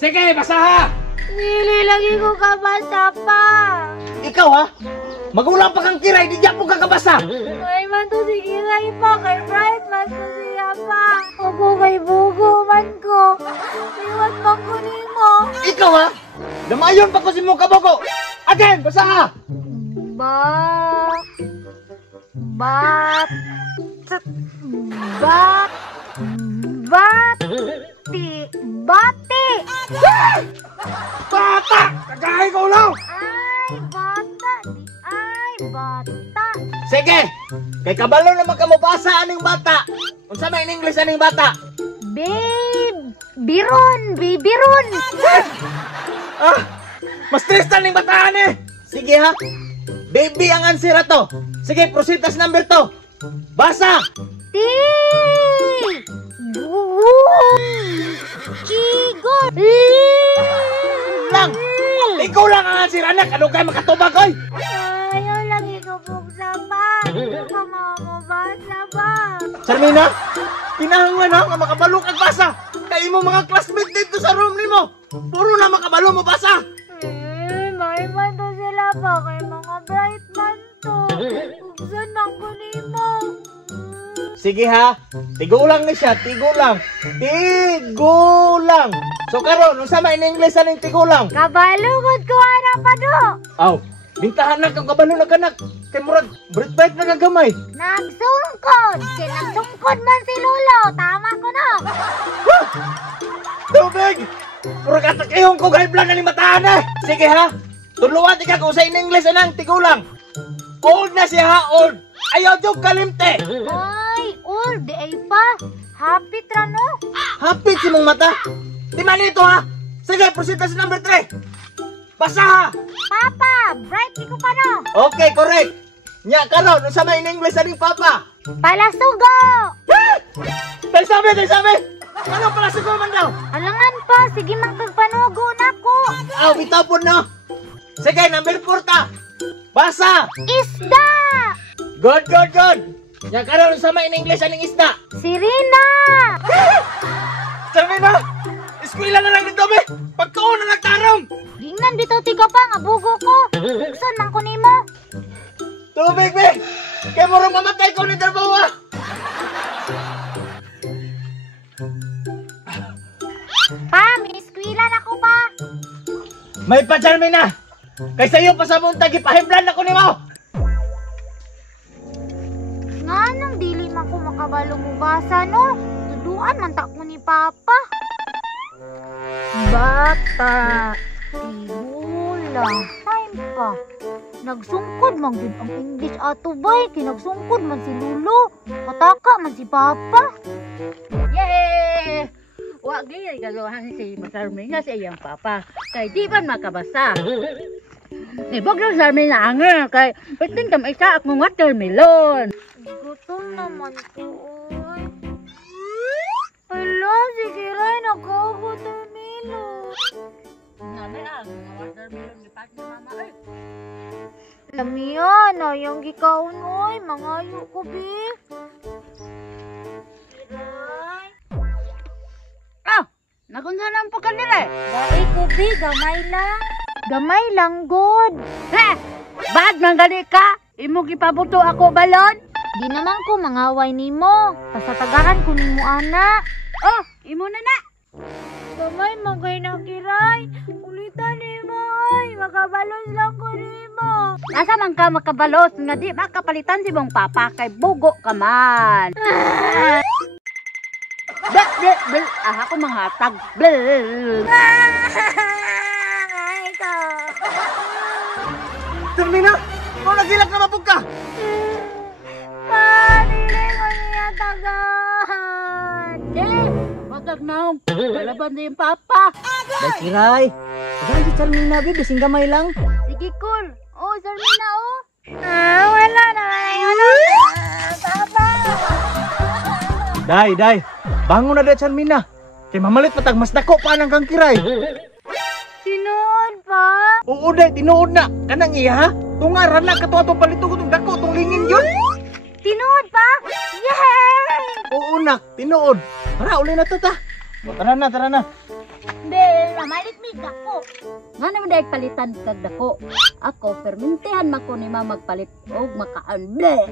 Sige, basa ha! Dili lagi ko kabasa pa. Ikaw ha? Magulang pa kang kiray, di po kakabasa! Ay man to si Kiray pa, kay Bright man to siya pa. Ako kay Bugo man ko. Iwan man ko nimo. Ikaw ha? Damayon pa ko si mong kabogo! Again, basa ha! Bat. Bati. Bata! Kagahay ko lang! Ay, bata. Ay, bata. Sige! Kay kabalo naman ka mo basa aning bata! Unsa may in English aning bata? Biron. Ah! Mas stress na ning bataan eh! Sige ha! Baby ang answer to! Sige, proceed tas number 2! Basa! Chigon. Lang! Ikaw lang ang answer, anak! Ano kayo makatubag, oy? Ayaw lagi ko buksa ba? Mamabasa ba? Charmina, kinahanglan ha nga makabalo kag basa. Kay imo mga classmate dito sa room nimo. Puro na makabalo mo basa. May man to sila pa kay mga bright man to. Buksan man ko nimo. Sige ha, tigulang ni siya, tigulang. Tigulang. So karon, unsa man in English aning tigulang? Kabalugod ko ara pa do. Aw, bintahan na kang kabalo na kanak. Kay murag break na gagamay. Nagsungkod. Nagsungkod man si Lolo. Tama ko na. Tubig! Murag atakihong ko high blood na ni mataan eh. Sige ha, tuluan tika ko sa in English anang tigulang. Old na siya ha, old. Ayaw jog kalimte. Ay, old ay pa. Happy tra no? Hapit si mong mata. Di man ito ha. Sige, proceed na sa number 3. Basa ha. Papa, bright di ko pa no. Okay, correct. Nya karon, unsa man in English aning papa? Palasugo. Tay sabi. Ano pala siguro man daw? Alangan pa, sige magpagpanugo na ko. Aw, bitapon no. Sige, number 4 ta. Basa. Isda. Good. Nya karon, unsa man in English aning isda? Sirina. Sabi na. Eskwela na lang dito be. Pagkaon na nagtarong. Gingnan dito tiga pa nga bugo ko. Buksan man ko nimo. Tubig be. Kay murong mamatay ko ni Darbawa. Pa, may eskwela na ko pa. May pa Charmina. Kay sayo pa sa mong tagipahiblan ako nimo. Nga nang dili man ko makabalo mo basa no. Tuduan man ta ko ni Papa. Bata. Tibula. Time pa. Nagsungkod man gud ang English ato bay. Kinagsungkod man si Lolo. Pataka man si Papa. Yay! Wa gyud galohan si Charmina sa iyang papa. Kay di man makabasa. Ibog lang Charmina anger kay piting kam isa akong watermelon. Gutom naman to. Oy. Hala, si Kiray nagkagutom nilo. Nanay ang watermelon ni Pati Mama ay. Lamian, ayang gikaon oy. Mangayo ko, bi. Kiray. Nagunsanan po ka nila eh. Dai ko, bi. Gamay lang. Gamay lang, good. Ha! Bad man gali ka? Imo gipabuto ako balon? Di naman ko mangaway nimo. Pasatagaran ko nimo, ana. Oh, imo na na. Gamay, magay na Kiray. Ulitan nimo, ay. Makabalos lang ko nimo. Asa man ka makabalos nga di makapalitan si mong papa kay bugo ka man. Bel, ako manghatag. Bel. Ay, ko. Charmina, kung nagilak na mapog ka. Panili ko niya tagahan. Wagag naong. Kalaban na yung papa. Day Kiray. Dahil si Charmina, be, bising gamay lang. Sige, cool. Oh, Charmina, oh. Wala na. Ano? Papa. Day. Bangon na day Charmina. Kay mamalit patag mas dako pa nang kang Kiray. Sinood pa? Oo day, tinuod na. Kanang iya ha. Tungaran lang kato atong palito ko tong dako tong lingin yun. Tinood pa? Yay! Oo nak, tinuod. Tara, uli na to ta. O, tara na. Bel, na malit mi dako. Nga naman dahil palitan kag dako. Ako, permintihan man ko ni ma magpalit og makaan. Bleh!